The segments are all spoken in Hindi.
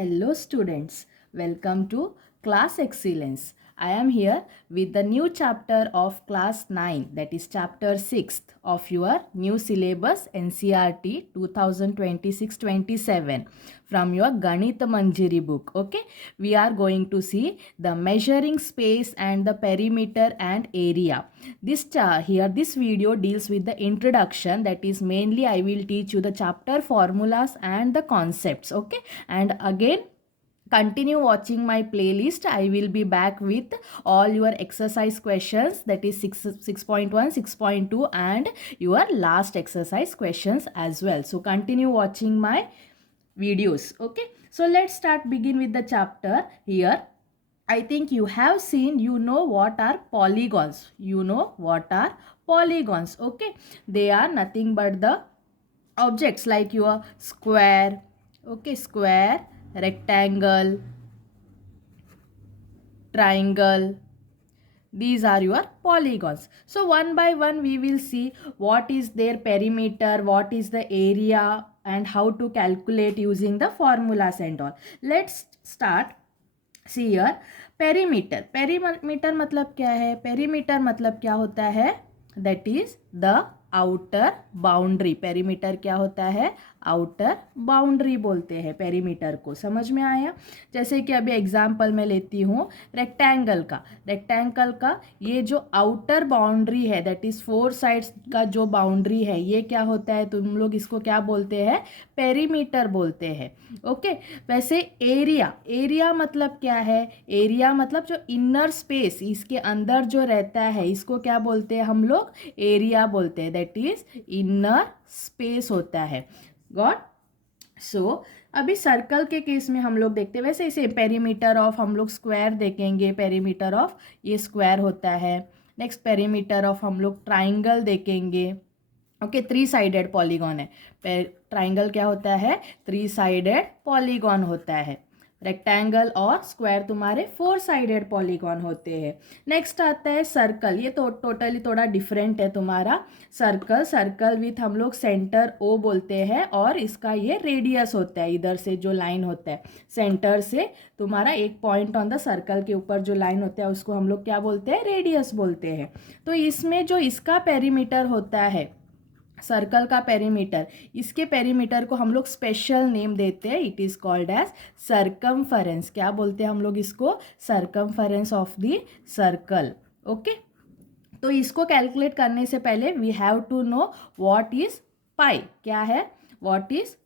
Hello students, welcome to Class Excellence. I am here with the new chapter of class 9, that is chapter 6 of your new syllabus NCERT 2026-27 from your Ganit Manjiri book. Okay, we are going to see the measuring space and the perimeter and area. This video deals with the introduction, that is mainly I will teach you the chapter formulas and the concepts. Okay, and again continue watching my playlist. I will be back with all your exercise questions, that is 6.1 6.2 and your last exercise questions as well. So continue watching my videos. Okay, so let's begin with the chapter. Here I think you have seen, you know what are polygons. Okay, they are nothing but the objects like your square, okay, square, rectangle, triangle. These are your polygons. So one by one we will see what is their perimeter, what is the area, and how to calculate using the formulas and all. Let's start. See here, perimeter. Perimeter मतलब क्या है? Perimeter मतलब क्या होता है? That is the outer boundary. Perimeter क्या होता है? आउटर बाउंड्री बोलते हैं पेरीमीटर को. समझ में आया? जैसे कि अभी एग्जाम्पल मैं लेती हूँ रेक्टेंगल का ये जो आउटर बाउंड्री है, दैट इज 4 साइड्स का जो बाउंड्री है, ये क्या होता है? तुम लोग इसको क्या बोलते हैं? पेरीमीटर बोलते हैं. ओके, वैसे एरिया मतलब क्या है? एरिया मतलब जो इनर स्पेस, इसके अंदर जो रहता है, इसको क्या बोलते हैं हम लोग? एरिया बोलते हैं. दैट इज इनर स्पेस होता है. गॉट? सो अभी सर्कल के केस में हम लोग देखते हैं, वैसे इसे पेरीमीटर ऑफ हम लोग स्क्वायर देखेंगे. पेरीमीटर ऑफ ये स्क्वायर होता है. नेक्स्ट पेरीमीटर ऑफ हम लोग ट्राइंगल देखेंगे. ओके, 3 साइडेड पॉलीगॉन है. ट्राइंगल क्या होता है? 3 साइडेड पॉलीगॉन होता है. रेक्टेंगल और स्क्वायर तुम्हारे 4 साइडेड पॉलीगॉन होते हैं. नेक्स्ट आता है सर्कल. ये तो टोटली थोड़ा डिफरेंट है तुम्हारा. सर्कल विथ हम लोग सेंटर ओ बोलते हैं, और इसका ये रेडियस होता है. इधर से जो लाइन होता है सेंटर से तुम्हारा एक पॉइंट ऑन द सर्कल के ऊपर जो लाइन होता है, उसको हम लोग क्या बोलते हैं? रेडियस बोलते हैं. तो इसमें जो इसका पेरीमीटर होता है, सर्कल का पेरीमीटर, इसके पेरीमीटर को हम लोग स्पेशल नेम देते हैं. It is called as circumference. क्या बोलते हैं हम लोग इसको? Circumference of the circle. Okay, तो इसको कैलकुलेट करने से पहले we have to know what is pi. क्या है? What is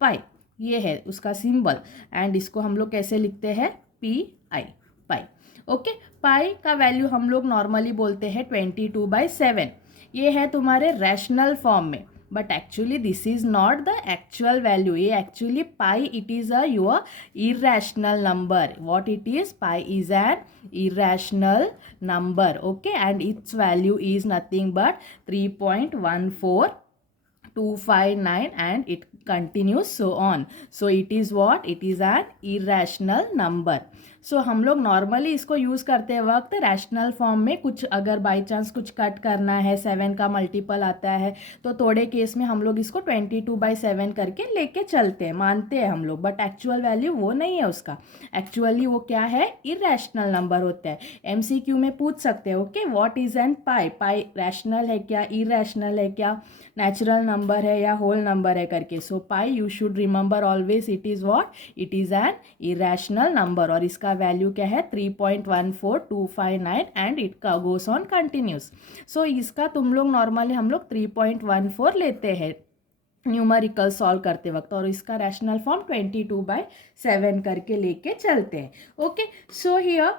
pi? ये है उसका सिंबल, एंड इसको हम लोग कैसे लिखते हैं? PI, पाई. ओके, पाई का वैल्यू हम लोग नॉर्मली बोलते हैं 22/7. ये है तुम्हारे रैशनल फॉर्म में, but actually this is not the actual value. ये actually pi, it is a your irrational number. What it is? Pi is an irrational number. Okay, and its value is nothing but 3.14259 and it continues so on. So it is what? It is an irrational number. सो हम लोग नॉर्मली इसको यूज़ करते वक्त रैशनल फॉर्म में कुछ अगर बाई चांस कुछ कट करना है, 7 का मल्टीपल आता है, तो थोड़े केस में हम लोग इसको 22/7 करके लेके चलते हैं, मानते हैं हम लोग. बट एक्चुअल वैल्यू वो नहीं है उसका. एक्चुअली वो क्या है? इरेशनल नंबर होता है. MCQ में पूछ सकते हैं. Okay, what is an pi? Pi rational है क्या, इरेशनल है क्या, नेचुरल नंबर है या होल नंबर है करके. So pi you should remember always, it is what? It is an irrational number. और इसका वैल्यू क्या है? 3.14259 and it goes on continues. So इसका तुम लोग नॉर्मली हम लोग 3.14 लेते हैं न्यूमेरिकल सॉल्व करते वक्त, और इसका रैशनल फॉर्म 22/7 करके लेके चलते हैं. Okay, so here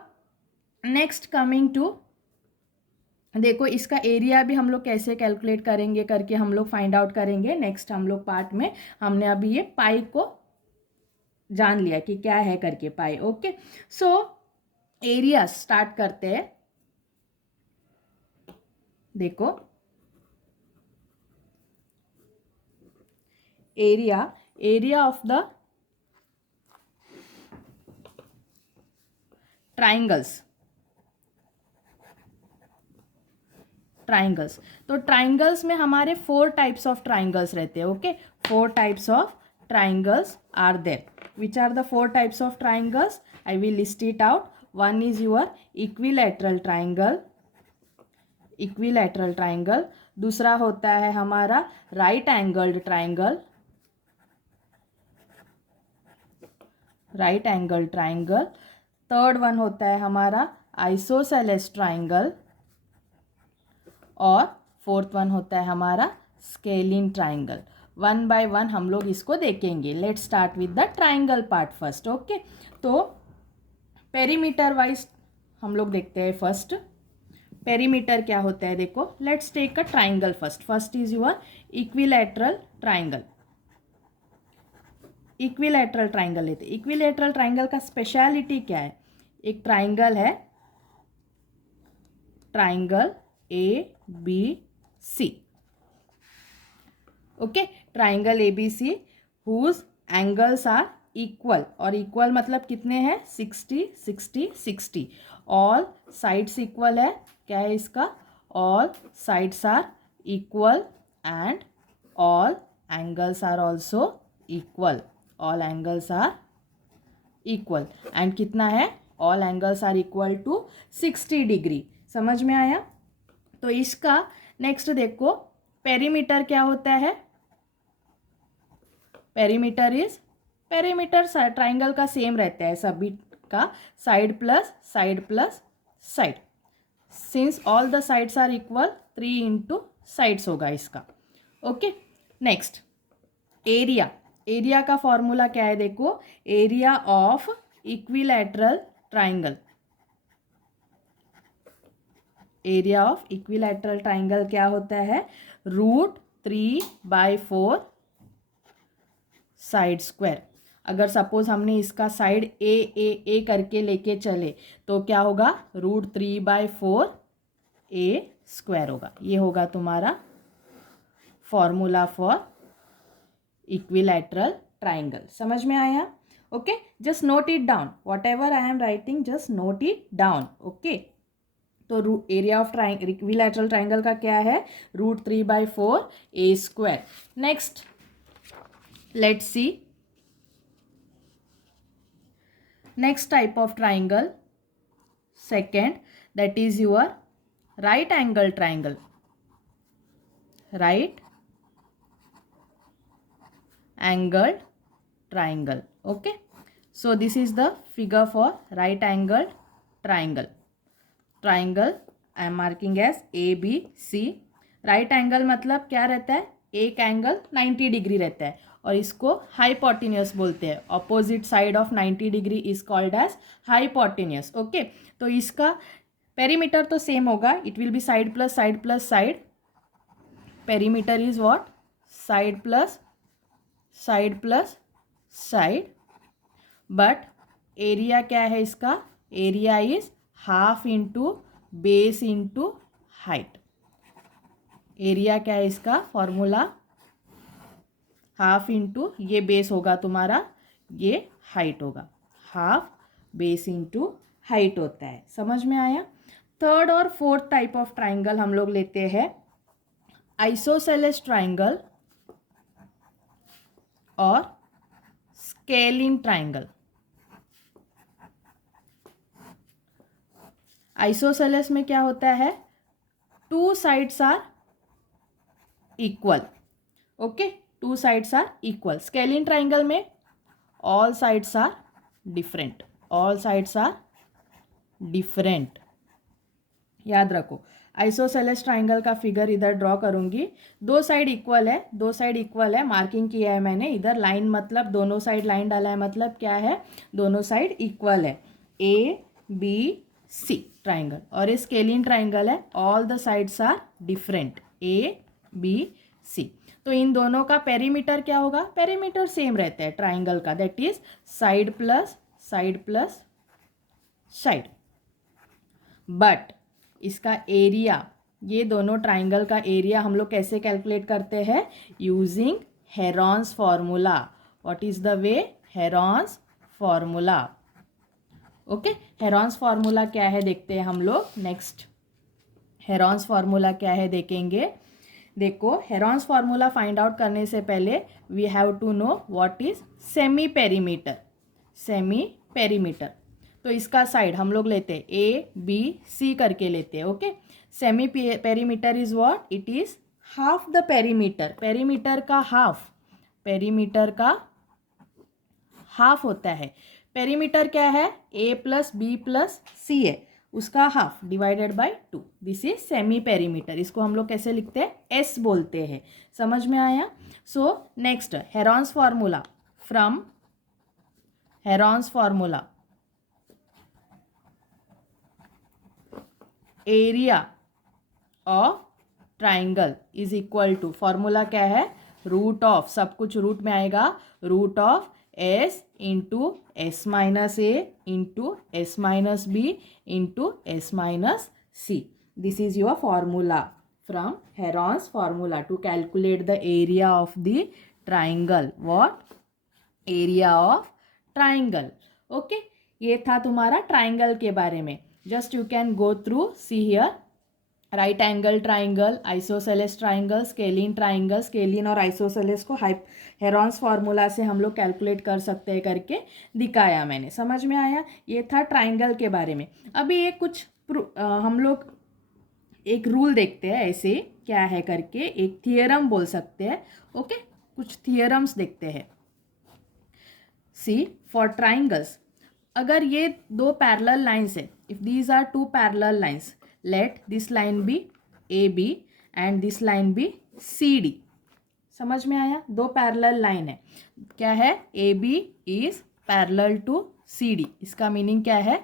next coming to, देखो इसका एरिया भी हम लोग कैसे कैलकुलेट करेंगे करके हम लोग फाइंड आउट करेंगे नेक्स्ट हम लोग पार्ट में. हमने अभी ये पाई को जान लिया कि क्या है करके पाई. ओके, सो एरिया स्टार्ट करते हैं. देखो एरिया ऑफ द ट्राइंगल्स. तो ट्राइंगल्स में हमारे 4 टाइप्स ऑफ ट्राइंगल्स रहते हैं. Okay, 4 types of triangles are there? Which are the 4 types of triangles? I will list it out. One is your equilateral triangle. Equilateral triangle. दूसरा होता है हमारा right angled triangle. Right angle triangle. Third one होता है हमारा आइसोसेलेस ट्राइंगल. और फोर्थ वन होता है हमारा scalene triangle. One by one हम लोग इसको देखेंगे. Let's start with the triangle part first. Okay, तो पेरीमीटर वाइज हम लोग देखते हैं. फर्स्ट पेरीमीटर क्या होता है देखो. Let's take a triangle first. First is your equilateral triangle. Equilateral triangle लेते. इक्विलैटरल ट्राइंगल का स्पेशलिटी क्या है? एक ट्राइंगल है, triangle ABC. Okay, triangle ABC whose angles are equal. और इक्वल मतलब कितने हैं? 60 60 60. ऑल साइड्स इक्वल है. क्या है इसका? All sides are equal and all angles are also equal. All angles are equal. And कितना है? All angles are equal to 60 degree. समझ में आया? तो इसका नेक्स्ट देखो, पेरीमीटर क्या होता है? पेरीमीटर इज, पेरीमीटर ट्राइंगल का सेम रहता है सभी का, side plus side plus side. Since all the sides are equal, 3 into sides होगा इसका. Okay, next area. एरिया का फॉर्मूला क्या है देखो. Area of equilateral triangle. Area of equilateral triangle क्या होता है? √3/4 साइड स्क्वायर. अगर सपोज हमने इसका साइड ए करके लेके चले तो क्या होगा? √3/4 A स्क्वायर होगा. ये होगा तुम्हारा फॉर्मूला फॉर इक्विलैटरल ट्राइंगल. समझ में आया? Okay, just note it down. What ever I am writing, just note it down. Okay, तो एरिया ऑफ इक्विलैटरल ट्राइंगल का क्या है? √3/4 A square. Next let's see next type of triangle. Second, that is your right angle triangle. Right angled triangle. Okay, so this is the figure for right angled triangle. Triangle I am marking as ABC. Right angle मतलब क्या रहता है? एक एंगल 90 डिग्री रहता है और इसको हाइपोटेन्यूस बोलते हैं. Opposite side of 90 degree is called as hypotenuse. Okay, तो इसका पेरीमीटर तो सेम होगा. It will be side plus side plus side. Perimeter is what? Side plus side plus side. But area क्या है इसका? Area is half into base into height. Area क्या है इसका? फॉर्मूला हाफ इंटू ये बेस होगा तुम्हारा, ये हाइट होगा. हाफ बेस इंटू हाइट होता है. समझ में आया? थर्ड और फोर्थ टाइप ऑफ ट्राइंगल हम लोग लेते हैं. आइसोसेलेस ट्राइंगल और स्केलिन ट्राइंगल. आइसोसेलेस में क्या होता है? 2 sides are equal. Okay, 2 sides are equal. Scalene triangle में all sides are different. All sides are different. याद रखो. आइसोसेलेस ट्राइंगल का फिगर इधर ड्रॉ करूंगी. 2 साइड इक्वल है. 2 साइड इक्वल है, मार्किंग किया है मैंने. इधर लाइन मतलब दोनों साइड लाइन डाला है, मतलब क्या है? दोनों साइड इक्वल है. ABC triangle. और ये स्केलिन ट्राइंगल है. All the sides are different. ABC. तो इन दोनों का पेरीमीटर क्या होगा? पेरीमीटर सेम रहता है ट्राइंगल का. That is side plus side plus side. But इसका एरिया, ये दोनों ट्राइंगल का एरिया हम लोग कैसे कैलकुलेट करते हैं? Using Heron's formula. What is the way? Heron's formula. Okay, Heron's formula क्या है देखते हैं हम लोग. नेक्स्ट हेरॉन्स फॉर्मूला क्या है देखेंगे. देखो हेरॉन्स फार्मूला फाइंड आउट करने से पहले we have to know what is semi perimeter. Semi perimeter, तो इसका साइड हम लोग लेते हैं ए बी सी करके लेते हैं. Okay, semi perimeter is what? It is half the perimeter. Perimeter का हाफ, पेरीमीटर का हाफ होता है. पेरीमीटर क्या है? ए प्लस बी प्लस सी है, उसका half divided by 2. This is semi perimeter. इसको हम लोग कैसे लिखते हैं? एस बोलते हैं. समझ में आया? So next, Heron's formula. From Heron's formula, area of triangle is equal to, formula क्या है? रूट ऑफ, सब कुछ रूट में आएगा, root of S into S minus A into S minus B into S minus C. This is your formula from Heron's formula to calculate the area of the triangle. What? Area of triangle. Okay, ये था तुम्हारा ट्राइंगल के बारे में. Just you can go through, see here, right angle triangle, isosceles triangle, scalene triangle. Scalene और आइसोसेलेस को हेरॉन्स फार्मूला से हम लोग कैलकुलेट कर सकते हैं करके दिखाया मैंने. समझ में आया? ये था ट्राइंगल के बारे में. अभी ये कुछ हम लोग एक रूल देखते हैं, ऐसे क्या है करके, एक थियरम बोल सकते हैं. ओके, कुछ थियरम्स देखते हैं. सी, फॉर ट्राइंगल्स, अगर ये दो पैरेलल लाइन्स है, if these are two parallel lines, let this line be AB and this line be CD. समझ में आया? दो पैरेलल लाइन है, क्या है? AB is parallel to CD. इसका मीनिंग क्या है?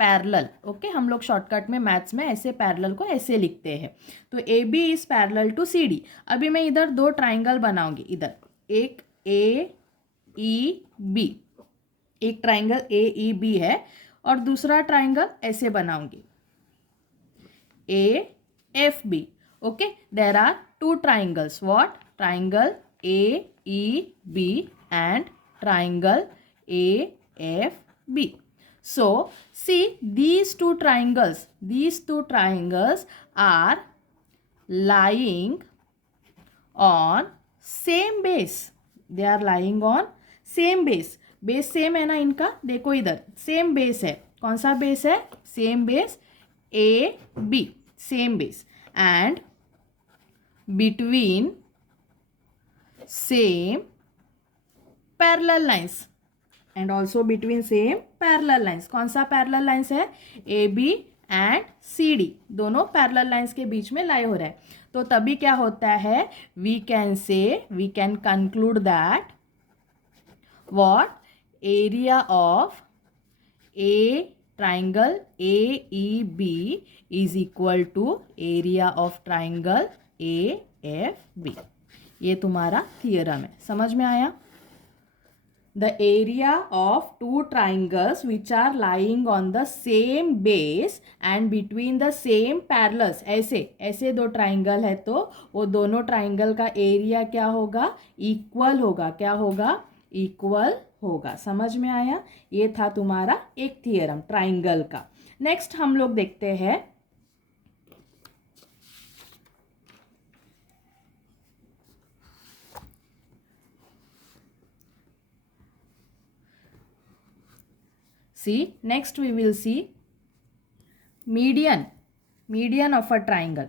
पैरेलल. ओके, हम लोग शॉर्टकट में मैथ्स में ऐसे पैरेलल को ऐसे लिखते हैं. तो AB is parallel to CD. अभी मैं इधर दो ट्राइंगल बनाऊंगी. इधर एक AEB, एक ट्राइंगल AEB है और दूसरा ट्राइंगल ऐसे बनाऊंगी AFB. Okay, there are two triangles. What? Triangle AEB and triangle AFB. So see, these two triangles are lying on same base. They are lying on same base. Base same है ना इनका? देखो इधर सेम बेस है. कौन सा बेस है? Same base AB, same base, and between same parallel lines, and also between same parallel lines. कौन सा parallel lines है? AB and CD, दोनों parallel lines के बीच में लाई हो रहा है. तो तभी क्या होता है? we can conclude that what? area of a triangle AEB is equal to area of triangle AFB. ये तुम्हारा थियरम है. समझ में आया? The area of two triangles which are lying on the same base and between the same parallels, ऐसे दो ट्राइंगल है तो वो दोनों ट्राइंगल का एरिया क्या होगा? इक्वल होगा. क्या होगा? इक्वल होगा. समझ में आया? ये था तुम्हारा एक थियरम ट्राइंगल का. नेक्स्ट हम लोग देखते हैं next we will see median of a triangle.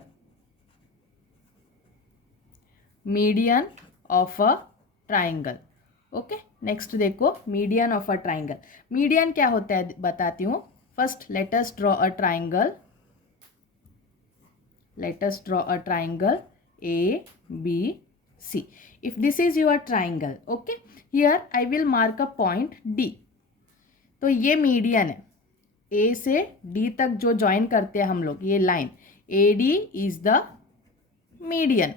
Median of a triangle. Okay, next देखो median of a triangle. Median क्या होता है बताती हूँ. First let us draw a triangle. Let us draw a triangle ABC. If this is your triangle, okay, here I will mark a point D. तो ये मीडियन है. A से D तक जो ज्वाइन करते हैं हम लोग, ये line AD is the median.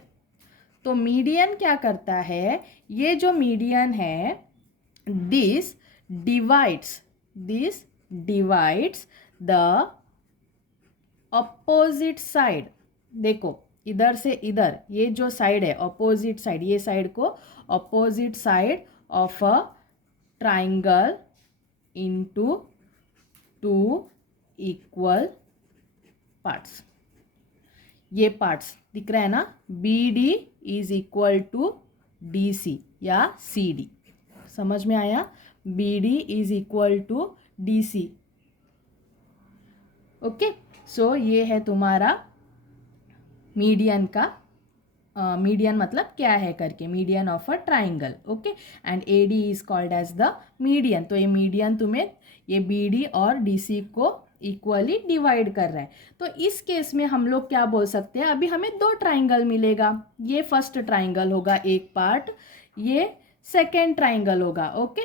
तो मीडियन क्या करता है? ये जो मीडियन है, this divides the opposite side. देखो इधर से इधर ये जो साइड है अपोजिट साइड, ये साइड को opposite side of a triangle into two equal parts. ये पार्ट्स दिख रहा है ना, B D is equal to D C या सी डी। समझ में आया? B D is equal to D C. Okay, सो ये है तुम्हारा मीडियन का, मीडियन मतलब क्या है करके, median of a triangle. Okay, and A D is called as the median. तो ये मीडियन तुम्हें ये बी डी और डी सी को इक्वली डिवाइड कर रहा है। तो इस केस में हम लोग क्या बोल सकते हैं, अभी हमें दो ट्राइंगल मिलेगा। ये फर्स्ट ट्राइंगल होगा एक पार्ट, ये सेकेंड ट्राइंगल होगा। ओके,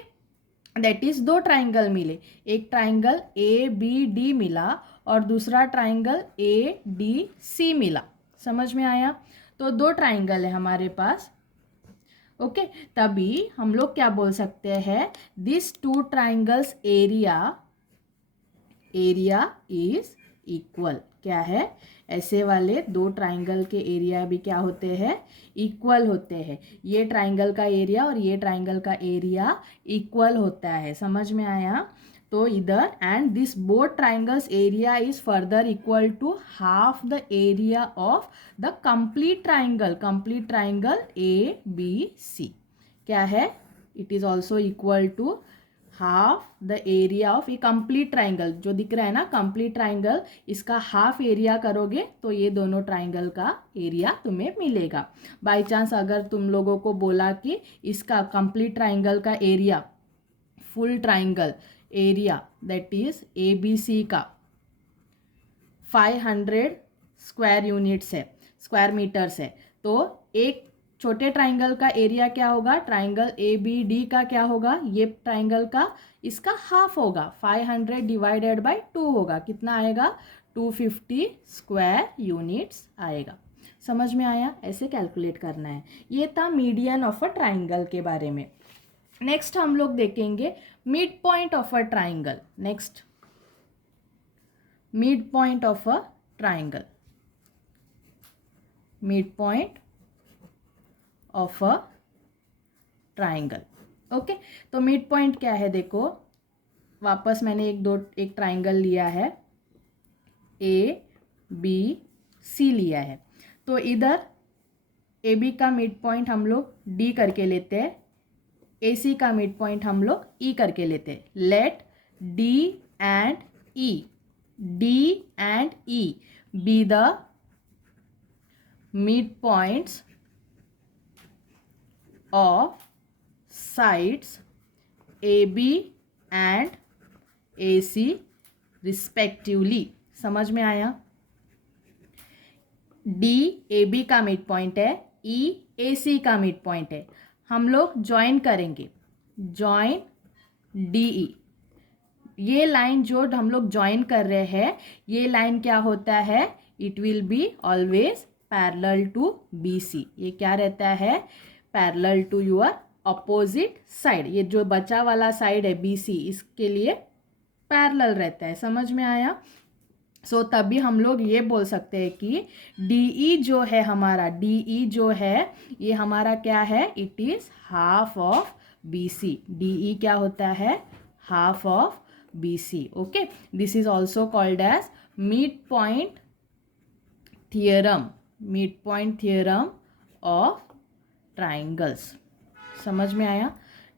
दैट इज दो ट्राइंगल मिले, एक ट्राइंगल ए बी डी मिला और दूसरा ट्राइंगल ए डी सी मिला। समझ में आया? तो दो ट्राइंगल है हमारे पास। ओके, तभी हम लोग क्या बोल सकते हैं, this two triangles area is equal. क्या है? ऐसे वाले दो ट्राइंगल के एरिया भी क्या होते हैं, इक्वल होते हैं। ये ट्राइंगल का एरिया और ये ट्राइंगल का एरिया इक्वल होता है। समझ में आया? तो इधर and this both triangles area is further equal to half the area of the complete triangle A B C. क्या है? It is also equal to half the area of a complete triangle. जो दिख रहा है ना कंप्लीट ट्राइंगल, इसका हाफ एरिया करोगे तो ये दोनों ट्राइंगल का एरिया तुम्हें मिलेगा। बाय चांस अगर तुम लोगों को बोला कि इसका कंप्लीट ट्राइंगल का area, full triangle area that is A B C का 500 स्क्वायर यूनिट्स है, स्क्वायर मीटर्स है, तो एक छोटे ट्राइंगल का एरिया क्या होगा, ट्राइंगल ए बी डी का क्या होगा, ये ट्राइंगल का इसका हाफ होगा, 500 डिवाइडेड बाय 2 होगा। कितना आएगा? 250 स्क्वायर यूनिट्स आएगा। समझ में आया? ऐसे कैलकुलेट करना है। ये था मीडियन ऑफ अ ट्राइंगल के बारे में। नेक्स्ट हम लोग देखेंगे mid point of a triangle. Next, mid point of a triangle, mid point of a triangle. Okay, तो मिड पॉइंट क्या है, देखो वापस मैंने एक ट्राइंगल लिया है, ए बी सी लिया है। तो इधर ए बी का मिड पॉइंट हम लोग डी करके लेते हैं, ए सी का मिड पॉइंट हम लोग ई करके लेते हैं। Let D and E be the mid points of sides AB and AC respectively। समझ में आया? D AB का मिड पॉइंट है, E AC का मिड पॉइंट है। हम लोग ज्वाइन करेंगे, ज्वाइन DE। ये लाइन जो हम लोग ज्वाइन कर रहे हैं, ये लाइन क्या होता है, it will be always parallel to BC। ये क्या रहता है, parallel to your opposite side. ये जो बचा वाला साइड है BC, इसके लिए पैरेलल रहता है। समझ में आया? सो तभी हम लोग ये बोल सकते हैं कि DE जो है हमारा, DE जो है ये हमारा क्या है, it is half of BC। DE क्या होता है, half of BC। Okay, this is also called as mid point theorem, mid point theorem of triangles. समझ में आया?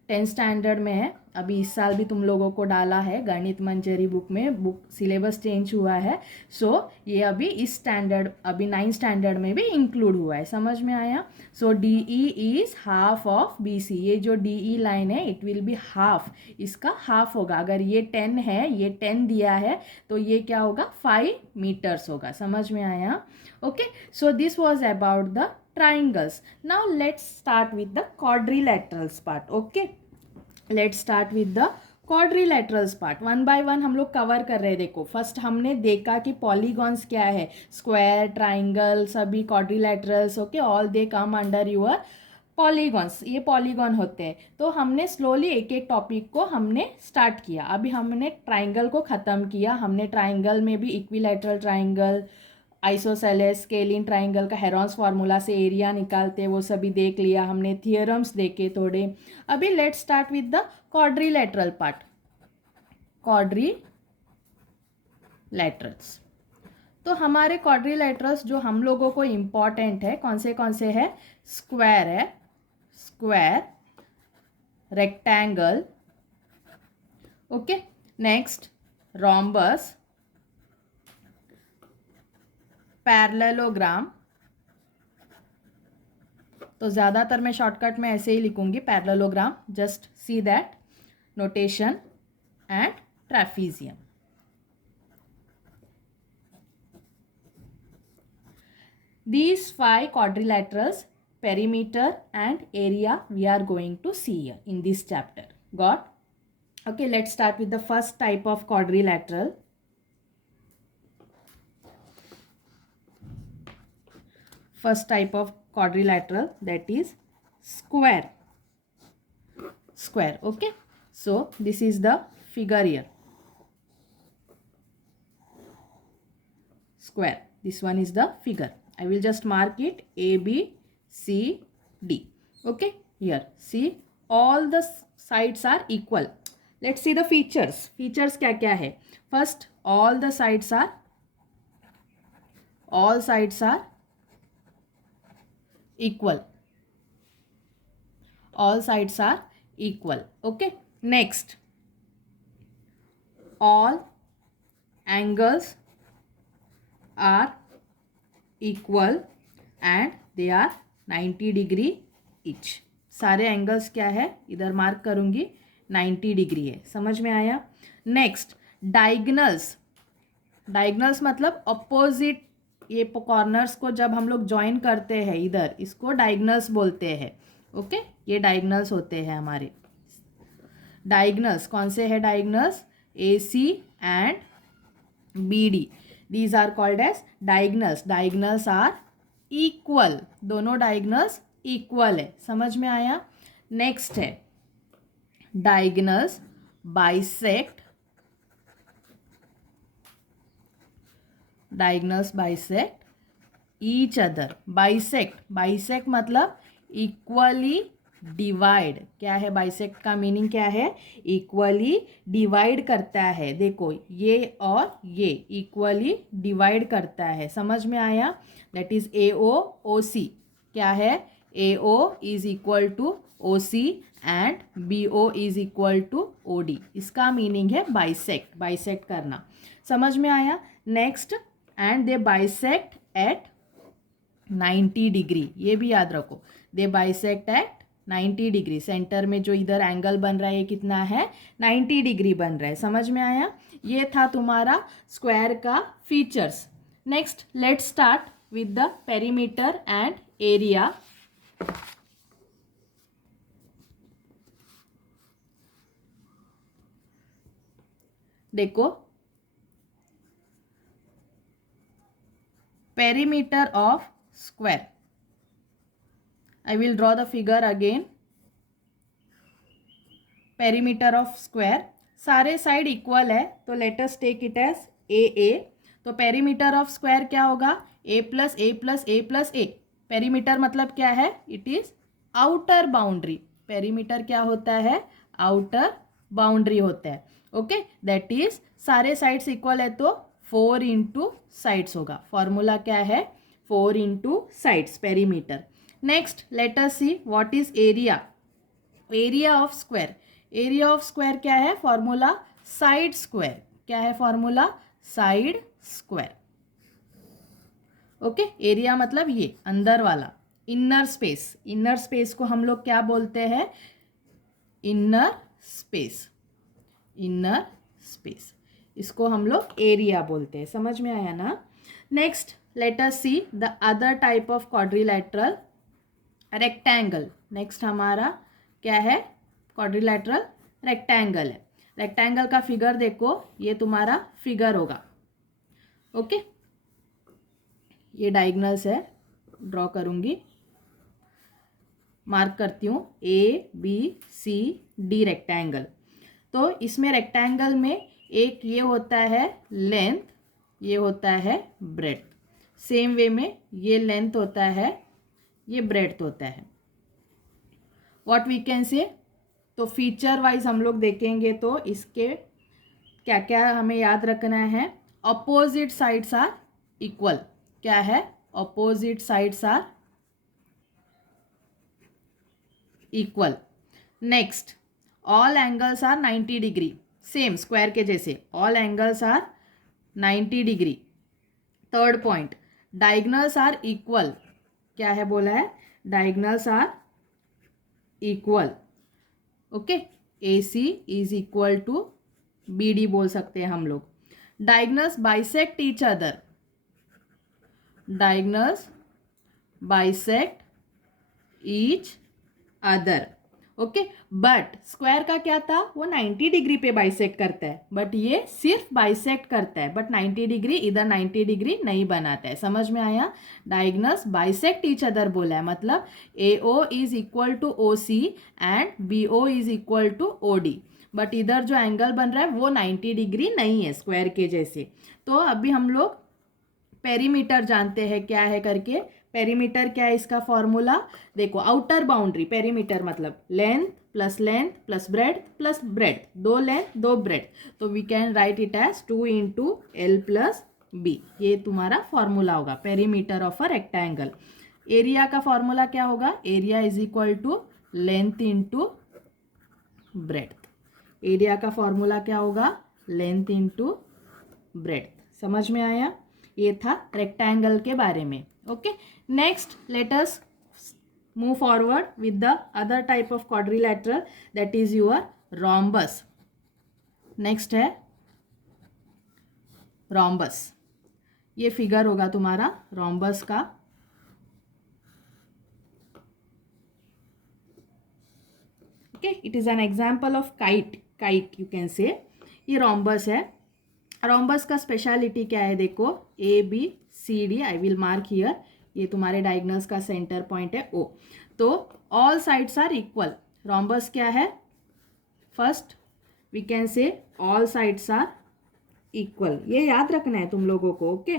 10th स्टैंडर्ड में है, अभी इस साल भी तुम लोगों को डाला है गणित मंजरी बुक में, बुक सिलेबस चेंज हुआ है। सो ये अभी इस स्टैंडर्ड, अभी 9th स्टैंडर्ड में भी इंक्लूड हुआ है। समझ में आया? सो DE is half of BC। ये जो DE लाइन है इट विल बी हाफ, इसका हाफ होगा। अगर ये 10 है, ये 10 दिया है, तो ये क्या होगा, 5 मीटर्स होगा। समझ में आया? Okay, so this was about the triangles. Now let's start with the quadrilaterals part. Okay, let's start with the quadrilaterals part. One by one हम लोग कवर कर रहे हैं। देखो फर्स्ट हमने देखा कि पॉलीगॉन्स क्या है, स्क्वायर, ट्राइंगल, सभी quadrilaterals. Okay, all they come under your polygons. ये पॉलीगॉन होते हैं। तो हमने स्लोली एक एक टॉपिक को हमने स्टार्ट किया। अभी हमने ट्राइंगल को ख़त्म किया। हमने ट्राइंगल में भी equilateral triangle, isosceles, scalene triangle का हेरॉन्स फार्मूला से एरिया निकालते हैं, वो सभी देख लिया हमने। थियरम्स देखे थोड़े। अभी let's start with the quadrilateral part, quadrilaterals. तो हमारे क्वाड्रिलेटरल्स जो हम लोगों को इम्पॉर्टेंट है कौन से है, स्क्वायर है, square, rectangle, okay, next rhombus, parallelogram, तो ज़्यादातर मैं शॉर्टकट में ऐसे ही लिखूंगी parallelogram, just see that notation, and trapezium. These 5 quadrilaterals, perimeter and area we are going to see here in this chapter. Got? Okay, let's start with the first type of quadrilateral. First type of quadrilateral, that is square. Square, okay. So this is the figure here. Square. This one is the figure. I will just mark it A, B, C, D. Okay, here see all the sides are equal. Let's see the features. Features क्या क्या है? First, all sides are equal. All sides are equal. Okay. Next, all angles are equal and they are 90 degree each. सारे एंगल्स क्या है, इधर मार्क करूंगी 90 डिग्री है. समझ में आया? Next, diagonals. डायगनल्स मतलब अपोजिट, ये कॉर्नर्स को जब हम लोग ज्वाइन करते हैं इधर, इसको डायगनल्स बोलते हैं. ओके, ये डायगनल्स होते हैं हमारे. डायगनल्स कौन से है? Diagonals AC and BD. These are called as diagonals. Diagonals are equal. दोनों diagonals equal है. समझ में आया? Next है diagonals bisect. Diagonals bisect each other. Bisect मतलब equally डिवाइड. क्या है बाइसेक्ट का मीनिंग? क्या है? इक्वली डिवाइड करता है. देखो ये और ये इक्वली डिवाइड करता है. समझ में आया? That is AOOC. क्या है? AO is equal to OC and BO is equal to OD. इसका मीनिंग है बाइसेक्ट, बाइसेक्ट करना. समझ में आया? Next, and they bisect at 90 degree. ये भी याद रखो, they bisect at 90 degree. Centre में जो इधर एंगल बन रहा है ये कितना है? 90 डिग्री बन रहा है. समझ में आया? ये था तुम्हारा स्क्वायर का features. Next, let's start with the perimeter and area. देखो, perimeter of square. I will draw the figure again. Perimeter of square. सारे साइड इक्वल है तो let us take it as AA. तो पेरीमीटर ऑफ स्क्वायर क्या होगा? A plus A plus A plus A. Perimeter मतलब क्या है? It is outer boundary. Perimeter क्या होता है? आउटर बाउंड्री होता है. ओके, दैट इज सारे साइड्स इक्वल है तो 4 इंटू साइड्स होगा. फॉर्मूला क्या है? 4 into sides perimeter. Next, let us see what is area. Area of square. Area of square क्या है? Formula side square. क्या है formula? Side square. Okay, area मतलब ये अंदर वाला, इनर स्पेस. इनर स्पेस को हम लोग क्या बोलते हैं? Inner space. इनर स्पेस, इसको हम लोग एरिया बोलते हैं. समझ में आया ना? Next, let us see the other type of quadrilateral. Rectangle. Next हमारा क्या है? क्वाड्रिलैटरल रेक्टेंगल है. रेक्टेंगल का फिगर देखो, ये तुम्हारा फिगर होगा. ओके, ये डायगनल्स है, ड्रॉ करूंगी, मार्क करती हूँ ABCD रेक्टेंगल. तो इसमें रेक्टेंगल में एक ये होता है लेंथ, ये होता है ब्रेड्थ. सेम वे में ये लेंथ होता है, ये ब्रेड्थ होता है. व्हाट वी कैन से, तो फीचर वाइज हम लोग देखेंगे तो इसके क्या क्या हमें याद रखना है. अपोजिट साइड्स आर इक्वल, क्या है, opposite sides are equal. Next, all angles are 90 degree, same square के जैसे, all angles are 90 degree. Third point, diagonals are equal, क्या है बोला है, diagonals are equal. Okay, A C is equal to B D बोल सकते हैं हम लोग। Diagonals bisect each other, diagonals bisect each other. Okay, but square का क्या था, वो 90 डिग्री पे बाइसेक्ट करता है, बट ये सिर्फ बाइसेक्ट करता है, बट 90 डिग्री इधर 90 डिग्री नहीं बनाता है। समझ में आया, डायगनल्स बाइसेक्ट ईच अदर बोला है, मतलब A O is equal to O C and B O is equal to O D, but इधर जो एंगल बन रहा है वो 90 डिग्री नहीं है स्क्वायर के जैसे। तो अभी हम लोग पेरीमीटर जानते हैं क्या है करके। पेरीमीटर क्या है, इसका फॉर्मूला देखो, आउटर बाउंड्री, पेरीमीटर मतलब लेंथ प्लस ब्रेड, दो लेंथ दो ब्रेड, तो we can write it as 2 into L plus B, ये तुम्हारा फॉर्मूला होगा perimeter of a rectangle. Area का फॉर्मूला क्या होगा, area is equal to length into breadth, area का फॉर्मूला क्या होगा, लेंथ इंटू ब्रेड। समझ में आया, ये था रेक्टेंगल के बारे में। Okay, next let us move forward with the other type of quadrilateral, that is your rhombus. Next है रोम्बस, ये फिगर होगा तुम्हारा रोम्बस का। Okay, it is an example of kite you can से, ये रोम्बस है। रोम्बस का स्पेशलिटी क्या है, देखो A B C D, I will mark here, ये तुम्हारे डायगनल्स का सेंटर पॉइंट है ओ, तो all sides are equal. Rhombus क्या है, first we can say all sides are equal, ये याद रखना है तुम लोगों को। Okay,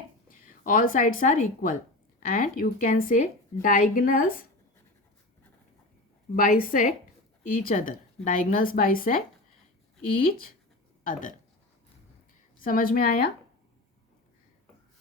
all sides are equal and you can say diagonals bisect each other, diagonals bisect each other. समझ में आया,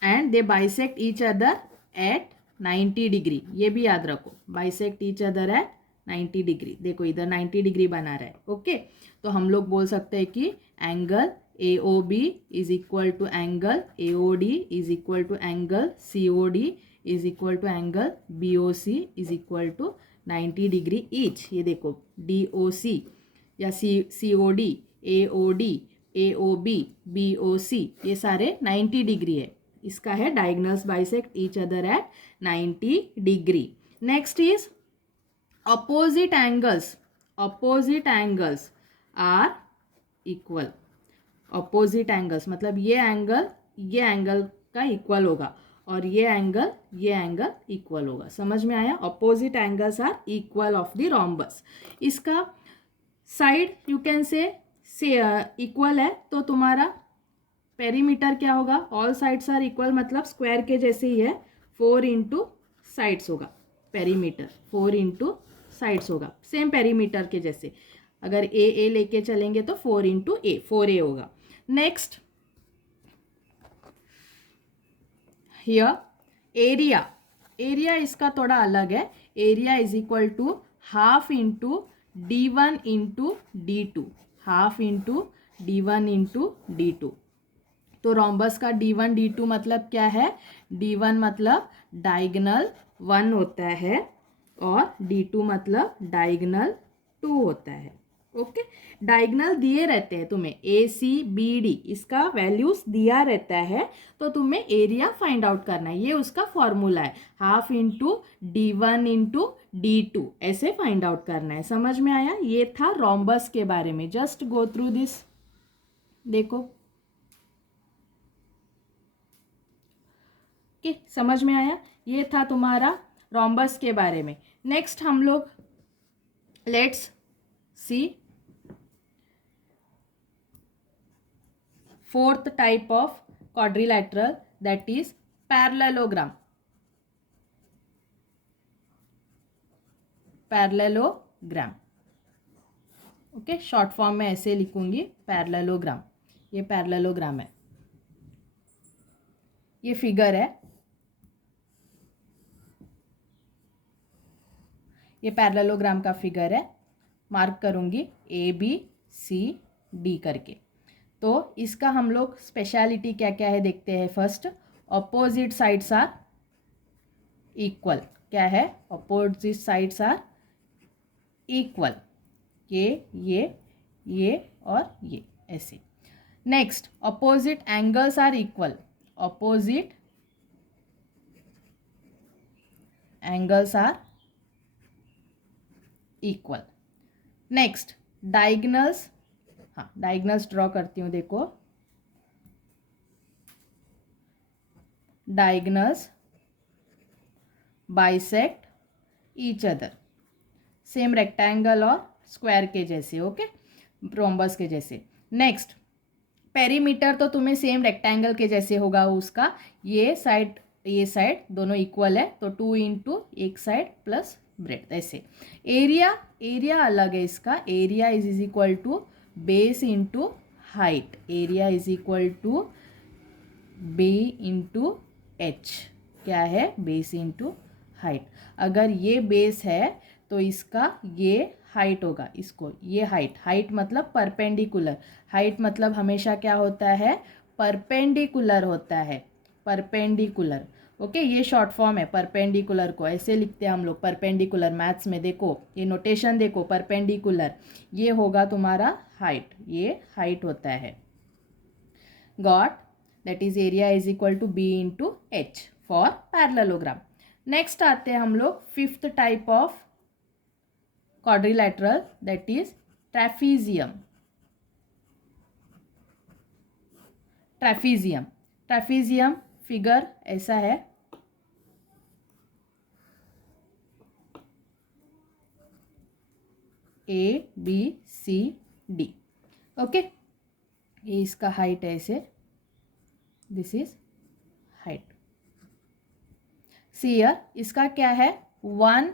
and they bisect each other at 90 degree, ये भी याद रखो, bisect each other at 90 degree. देखो इधर 90 डिग्री बना रहा है। ओके, तो हम लोग बोल सकते हैं कि angle A O B is equal to angle A O D is equal to angle C O D is equal to angle B O C is equal to 90 degree each. ये देखो डी ओ सी या C O D, A O D, A O B, B O C, ये सारे 90 डिग्री है। इसका है diagonals bisect each other at 90 degree. Next is opposite angles, opposite angles are equal. Opposite angles मतलब ये एंगल का इक्वल होगा और ये एंगल इक्वल होगा। समझ में आया, opposite angles are equal of the rhombus. इसका side you can say equal है, तो तुम्हारा पेरीमीटर क्या होगा, ऑल साइड्स आर इक्वल मतलब स्क्वायर के जैसे ही है, 4 इंटू साइड्स होगा, पेरीमीटर 4 इंटू साइड्स होगा, सेम पेरीमीटर के जैसे। अगर ए लेके चलेंगे तो 4 इंटू ए, 4a होगा। नेक्स्ट हियर एरिया, एरिया इसका थोड़ा अलग है, area is equal to half into d1 into d2, half into d1 into d2। तो रोम्बस का d1 d2 मतलब क्या है, d1 मतलब डायगनल 1 होता है और d2 मतलब डायगनल 2 होता है। ओके, डायगनल दिए रहते हैं तुम्हें ए सी बी डी, इसका वैल्यूज दिया रहता है, तो तुम्हें एरिया फाइंड आउट करना है, ये उसका फॉर्मूला है, half into d1 into d2 ऐसे फाइंड आउट करना है। समझ में आया, ये था रोम्बस के बारे में, जस्ट गो थ्रू दिस। देखो ओके, समझ में आया, ये था तुम्हारा रोम्बस के बारे में। नेक्स्ट हम लोग let's see fourth type of quadrilateral, that is parallelogram। Parallelogram, okay, short form में ऐसे लिखूंगी पैरेललोग्राम, ये पैरेललोग्राम है। ये फिगर है, ये पैरेललोग्राम का फिगर है, मार्क करूँगी ABCD करके। तो इसका हम लोग स्पेशलिटी क्या क्या है देखते हैं। First, opposite sides are equal. क्या है? Opposite sides are equal. ये और ये ऐसे। Next, opposite angles are equal. Opposite angles are equal. Next, diagonals, हाँ डायगनल्स ड्रॉ करती हूँ, देखो diagonals bisect each other, same rectangle और स्क्वायर के जैसे, ओके, रोम्बस के जैसे। नेक्स्ट, पेरीमीटर तो तुम्हें सेम रेक्टेंगल के जैसे होगा उसका, ये साइड दोनों इक्वल है तो 2 इंटू एक साइड प्लस ब्रेड ऐसे। एरिया अलग है इसका, area is equal to base into height. Area is equal to B into H. क्या है? Base into height. अगर ये बेस है तो इसका ये हाइट होगा, इसको ये हाइट मतलब परपेंडिकुलर। हाइट मतलब हमेशा क्या होता है? परपेंडिकुलर होता है, परपेंडिकुलर। ओके, ये शॉर्ट फॉर्म है परपेंडिकुलर को, ऐसे लिखते हैं हम लोग परपेंडिकुलर। मैथ्स में देखो ये नोटेशन देखो, परपेंडिकुलर ये होगा तुम्हारा हाइट, ये हाइट होता है। Got? That is area is equal to B into H for parallelogram. Next आते हैं हम लोग fifth type of quadrilateral, that is trapezium. Trapezium figure ऐसा है, ABCD। ओके, ये इसका हाइट है ऐसे, this is height. See here, इसका क्या है? One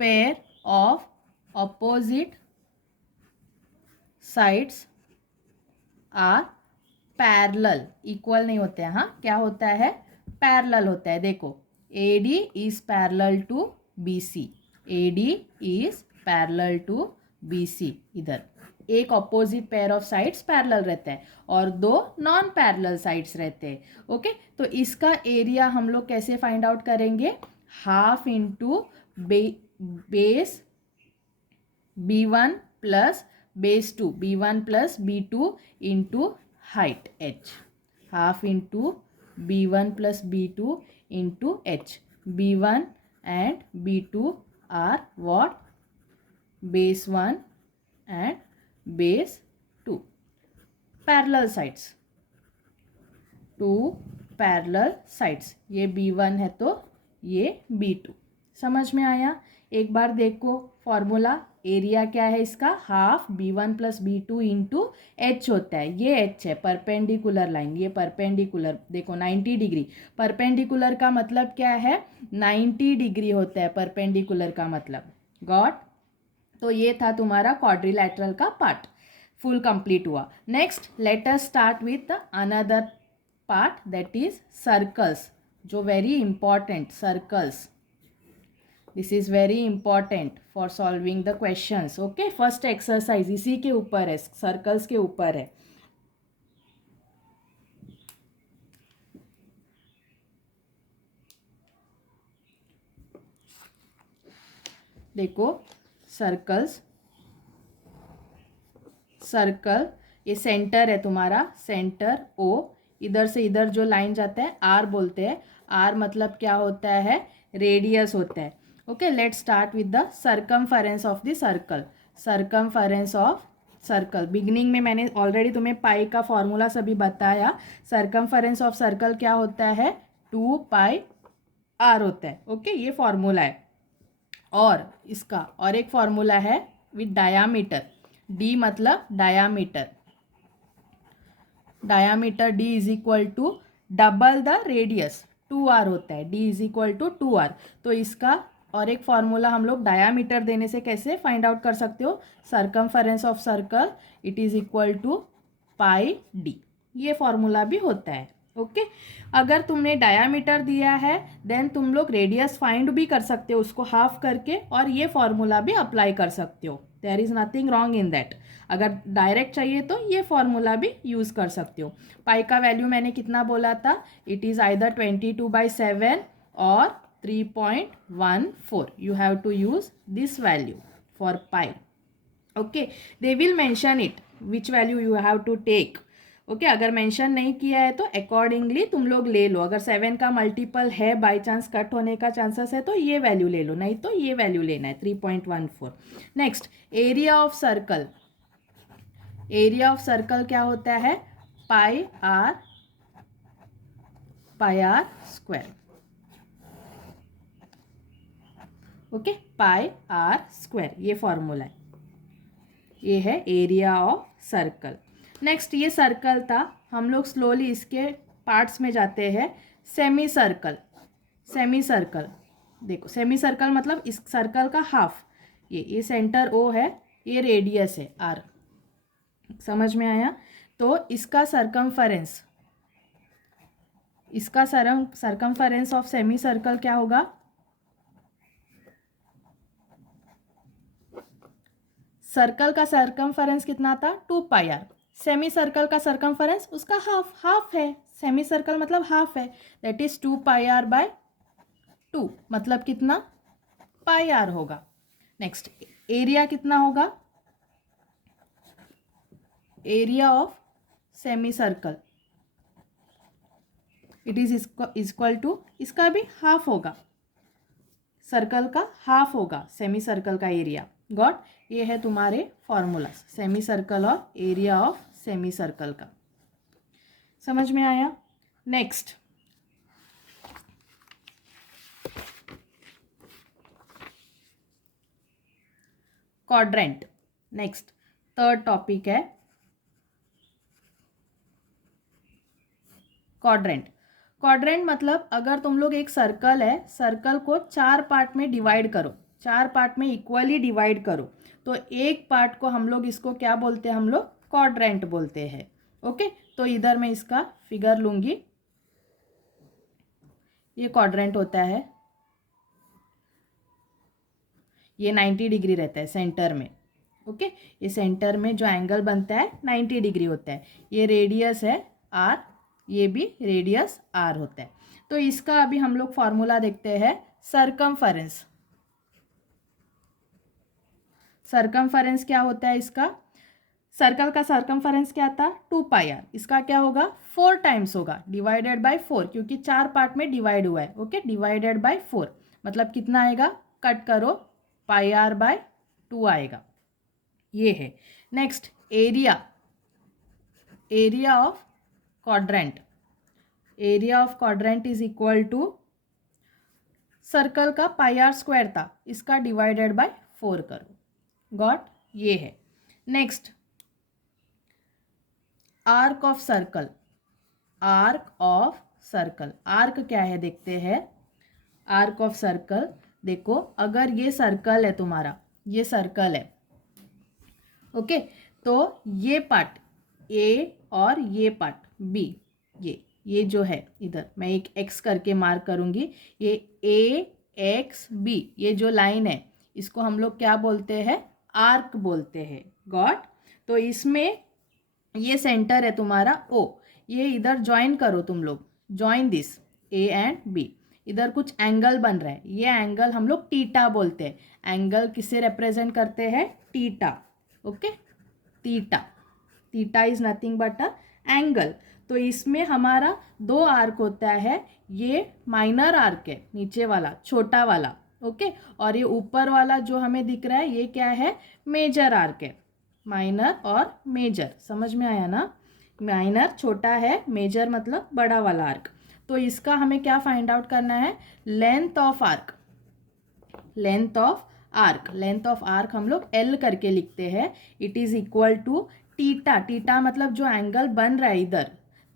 pair of opposite sides are parallel. Equal नहीं होते हैं, हाँ क्या होता है? पैरेलल होता है। देखो AD is parallel to BC, AD is parallel to BC। इधर एक opposite pair of sides parallel रहता है और दो नॉन पैरेलल साइड्स रहते हैं। ओके, तो इसका एरिया हम लोग कैसे फाइंड आउट करेंगे? Half into base B1 plus base 2, B1 plus B2 into height h। Half into B1 plus B2 into h। B1 and B2 are what? Base 1 and base 2. Parallel sides, two parallel sides। ये B1 है तो ये B2। समझ में आया? एक बार देखो फॉर्मूला, एरिया क्या है इसका? Half B1 plus B2 into H होता है। ये एच है, परपेंडिकुलर लाइन, ये परपेंडिकुलर देखो 90 डिग्री। परपेंडिकुलर का मतलब क्या है? 90 डिग्री होता है परपेंडिकुलर का मतलब। गॉट? तो ये था तुम्हारा क्वाड्रिलैटरल का पार्ट, फुल कंप्लीट हुआ। Next let us start with another part, that is circles, जो very important circles. This is very important for solving the questions. Okay, first exercise इसी के ऊपर है, सर्कल्स के ऊपर है। देखो सर्कल्स, सर्कल ये सेंटर है तुम्हारा, सेंटर O, इधर से इधर जो लाइन जाता है R बोलते हैं। R मतलब क्या होता है? रेडियस होता है। Okay, let start with the circumference of the circle. Circumference of circle, beginning में मैंने ऑलरेडी तुम्हें पाई का फॉर्मूला सभी बताया। सर्कमफरेंस ऑफ सर्कल क्या होता है? 2πr होता है। ओके, ये फॉर्मूला है। और इसका और एक फॉर्मूला है विद डायामीटर, D मतलब diameter, diameter D is equal to double the radius, 2r होता है। D is equal to 2r। तो इसका और एक फॉर्मूला हम लोग डायामीटर देने से कैसे फाइंड आउट कर सकते हो? Circumference of circle it is equal to πd, ये फॉर्मूला भी होता है। ओके अगर तुमने डायामीटर दिया है देन तुम लोग रेडियस फाइंड भी कर सकते हो उसको हाफ करके, और ये फॉर्मूला भी अप्लाई कर सकते हो. There is nothing wrong in that. अगर डायरेक्ट चाहिए तो ये फॉर्मूला भी यूज़ कर सकते हो. पाई का वैल्यू मैंने कितना बोला था, इट इज़ आइदर 22/7 और 3.14. You have to use this value for pi. Okay they will mention it which value you have to take. Okay अगर मेंशन नहीं किया है तो अकॉर्डिंगली तुम लोग ले लो. अगर 7 का मल्टीपल है, बाय चांस कट होने का चांसेस है, तो ये वैल्यू ले लो, नहीं तो ये वैल्यू लेना है 3.14. Next area of circle. Area of circle क्या होता है, pi r square. Okay pi r square ये फॉर्मूला है. ये है एरिया ऑफ सर्कल. नेक्स्ट ये सर्कल था, हम लोग स्लोली इसके पार्ट्स में जाते हैं. Semi circle. सेमी सर्कल देखो, सेमी सर्कल मतलब इस सर्कल का हाफ. ये सेंटर ओ है, ये रेडियस है आर. समझ में आया. तो इसका सरकमफरेंस, इसका सरकमफरेंस ऑफ सेमी सर्कल क्या होगा, सर्कल का सरकमफरेंस कितना था 2πr. सेमी सर्कल का सरकमफरेंस उसका हाफ है. सेमी सर्कल मतलब हाफ है, दैट इज 2πr/2 मतलब कितना πr होगा. नेक्स्ट एरिया कितना होगा, area of semi circle it is equal to, इसका भी हाफ होगा, सर्कल का हाफ होगा सेमी सर्कल का एरिया. गॉट. ये है तुम्हारे फॉर्मूलास सेमी सर्कल और एरिया ऑफ सेमी सर्कल का. समझ में आया. Next quadrant. Next third topic है क्वाड्रेंट. क्वाड्रेंट मतलब अगर तुम लोग एक सर्कल है, सर्कल को 4 पार्ट में डिवाइड करो, 4 पार्ट में इक्वली डिवाइड करो, तो एक पार्ट को हम लोग इसको क्या बोलते हैं, हम लोग क्वाड्रेंट बोलते हैं. ओके तो इधर मैं इसका फिगर लूंगी. ये क्वाड्रेंट होता है, ये 90 डिग्री रहता है सेंटर में. ओके ये सेंटर में जो एंगल बनता है 90 डिग्री होता है. ये रेडियस है आर, ये भी रेडियस आर होता है. तो इसका अभी हम लोग फॉर्मूला देखते हैं. सरकमफरेंस, सरकमफरेंस क्या होता है इसका, सर्कल का सरकमफरेंस क्या था 2πr. इसका क्या होगा 4 टाइम्स होगा, डिवाइडेड बाय 4, क्योंकि 4 पार्ट में डिवाइड हुआ है. ओके डिवाइडेड बाय 4 मतलब कितना आएगा, कट करो πr/2 आएगा. ये है. Next area, area of quadrant. Area of quadrant is equal to circle का πr² था, इसका डिवाइडेड बाय 4 करो. गॉट. ये है. Next arc of circle. Arc of circle, arc क्या है देखते हैं. आर्क ऑफ सर्कल देखो, अगर ये सर्कल है तुम्हारा, ये सर्कल है. ओके तो ये पार्ट ए और ये पार्ट बी, ये जो है इधर मैं एक एक्स करके मार्क करूंगी. ये ए एक्स बी, ये जो लाइन है इसको हम लोग क्या बोलते हैं, आर्क बोलते हैं. गॉट. तो इसमें ये सेंटर है तुम्हारा ओ, ये इधर ज्वाइन करो तुम लोग, join this A and B. इधर कुछ एंगल बन रहा है, ये एंगल हम लोग टीटा बोलते हैं. एंगल किससे रिप्रेजेंट करते हैं, theta. Okay theta, theta is nothing but a angle. तो इसमें हमारा 2 आर्क होता है. ये माइनर आर्क है, नीचे वाला छोटा वाला. ओके और ये ऊपर वाला जो हमें दिख रहा है ये क्या है, मेजर आर्क है. माइनर और मेजर, समझ में आया ना. माइनर छोटा है, मेजर मतलब बड़ा वाला आर्क. तो इसका हमें क्या फाइंड आउट करना है, length of arc. Length of arc, length of arc हम लोग एल करके लिखते हैं. It is equal to theta. Theta मतलब जो एंगल बन रहा है इधर,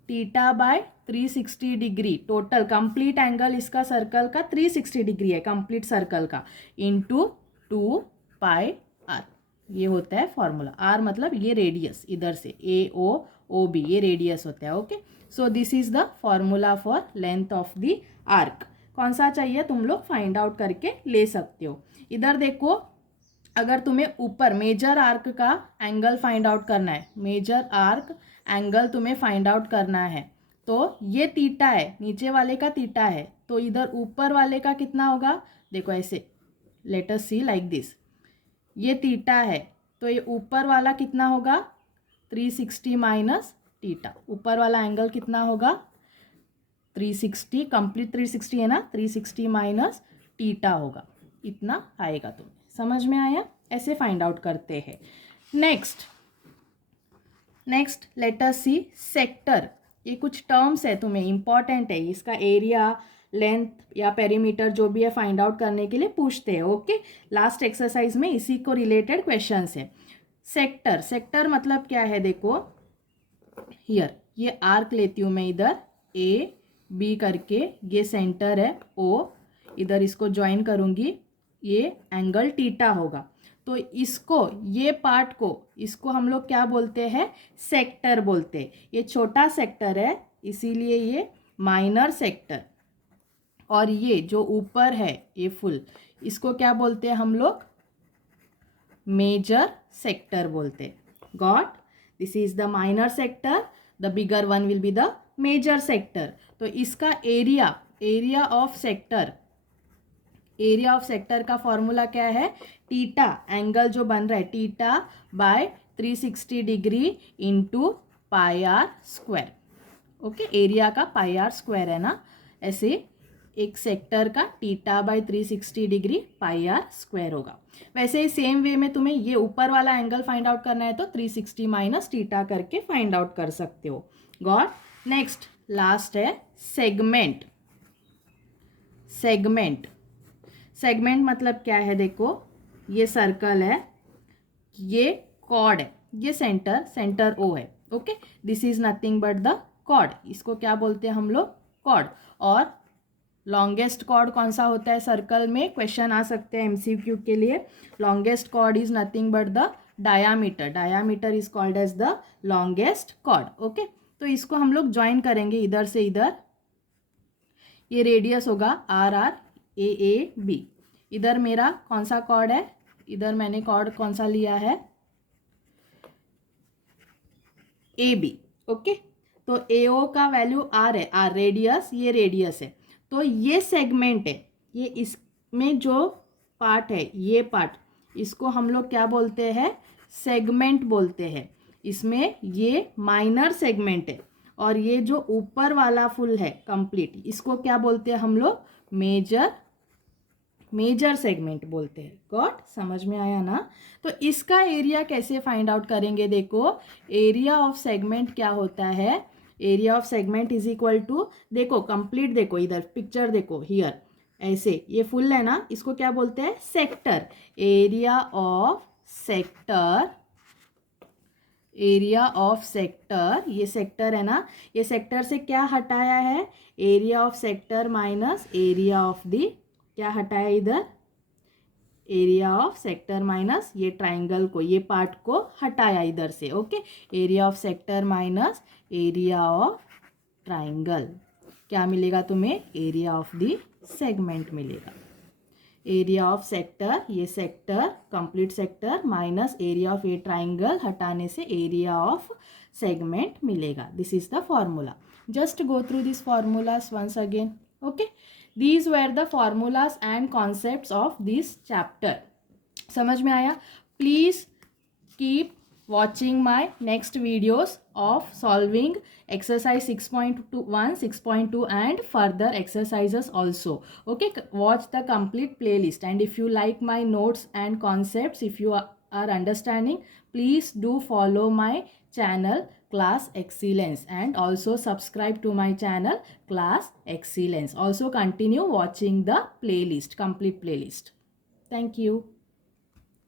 theta by 360 degree. Total complete angle इसका सर्कल का 360 डिग्री है, कंप्लीट सर्कल का, इंटू 2πr. ये होता है फॉर्मूला। आर मतलब ये रेडियस, इधर से ए ओ ओ बी, ये रेडियस होता है। Okay, so this is the formula for length of the arc. कौन सा चाहिए तुम लोग फाइंड आउट करके ले सकते हो। इधर देखो, अगर तुम्हें ऊपर मेजर आर्क का एंगल फाइंड आउट करना है, मेजर आर्क एंगल तुम्हें फाइंड आउट करना है, तो ये तीटा है, नीचे वाले का तीटा है, तो इधर ऊपर वाले का कितना होगा, देखो ऐसे, let us see like this, ये तीटा है, तो ये ऊपर वाला कितना होगा 360 माइनस तीटा। ऊपर वाला एंगल कितना होगा 360, कंप्लीट 360 है ना, 360 माइनस तीटा होगा, इतना आएगा। तुम्हें समझ में आया? ऐसे फाइंड आउट करते हैं। Next let us see sector. ये कुछ टर्म्स है, तुम्हें इंपॉर्टेंट है, इसका एरिया, लेंथ या पेरीमीटर जो भी है फाइंड आउट करने के लिए पूछते हैं। ओके, लास्ट एक्सरसाइज में इसी को रिलेटेड क्वेश्चंस है। सेक्टर मतलब क्या है, देखो हियर ये आर्क लेती हूँ मैं, इधर ए बी करके, ये सेंटर है ओ, इधर इसको ज्वाइन करूँगी, ये एंगल टीटा होगा। तो इसको, ये पार्ट को, इसको हम लोग क्या बोलते हैं, सेक्टर बोलते हैं। ये छोटा सेक्टर है इसीलिए ये माइनर सेक्टर, और ये जो ऊपर है ये फुल, इसको क्या बोलते हैं हम लोग, मेजर सेक्टर बोलते हैं। Got? This is the minor sector, the bigger one will be the major sector. तो इसका एरिया ऑफ सेक्टर का फॉर्मूला क्या है, टीटा, एंगल जो बन रहा है theta by 360 degree into pi r square. Okay, area का पाई आर स्क्वायर है ना, ऐसे एक सेक्टर का theta by 360 degree pi r square होगा। वैसे ही सेम वे में तुम्हें ये ऊपर वाला एंगल फाइंड आउट करना है तो 360 माइनस टीटा करके फाइंड आउट कर सकते हो। गॉट? नेक्स्ट लास्ट है सेगमेंट मतलब क्या है, देखो ये सर्कल है, ये कॉर्ड है, ये सेंटर ओ है। Okay, this is nothing but the chord, इसको क्या बोलते हैं हम लोग, कॉर्ड। और लॉन्गेस्ट कॉर्ड कौन सा होता है सर्कल में, क्वेश्चन आ सकते हैं एमसीक्यू के लिए। Longest chord is nothing but the diameter is called as the longest chord. Okay, तो इसको हम लोग ज्वाइन करेंगे इधर से इधर, ये रेडियस होगा r r A A B. इधर मेरा कौन सा कॉर्ड है, इधर मैंने कॉर्ड कौन सा लिया है, ए बी। ओके, तो ए ओ का वैल्यू आर है, आर रेडियस, ये रेडियस है, तो ये सेगमेंट है, ये इसमें जो पार्ट है, ये पार्ट, इसको हम लोग क्या बोलते हैं, सेगमेंट बोलते हैं। इसमें ये माइनर सेगमेंट है, और ये जो ऊपर वाला फुल है कंप्लीट, इसको क्या बोलते हैं हम लोग, मेजर सेगमेंट बोलते हैं। गॉट? समझ में आया ना? तो इसका एरिया कैसे फाइंड आउट करेंगे, देखो एरिया ऑफ सेगमेंट क्या होता है, area of segment is equal to, देखो कंप्लीट, देखो इधर पिक्चर देखो हियर, ऐसे ये फुल है ना, इसको क्या बोलते हैं, सेक्टर। एरिया ऑफ सेक्टर, ये सेक्टर है ना, ये सेक्टर से क्या हटाया है, area of sector minus area of the, क्या हटाया इधर, एरिया ऑफ सेक्टर माइनस ये ट्राइंगल को, ये पार्ट को हटाया इधर से। Okay, area of sector minus area of triangle, क्या मिलेगा तुम्हें, एरिया ऑफ द सेगमेंट मिलेगा। एरिया ऑफ सेक्टर, ये sector complete sector minus area of A triangle, हटाने से एरिया ऑफ सेगमेंट मिलेगा। This is the formula. Just go through this formulas once again. Okay, these were the formulas and concepts of this chapter. समझ में आया? Please keep watching my next videos of solving exercise 6.1, 6.2 and further exercises also. Okay, watch the complete playlist, and if you like my notes and concepts, if you are understanding, please do follow my channel Class Excellence, and also subscribe to my channel Class Excellence. Also continue watching the playlist, complete playlist. Thank you.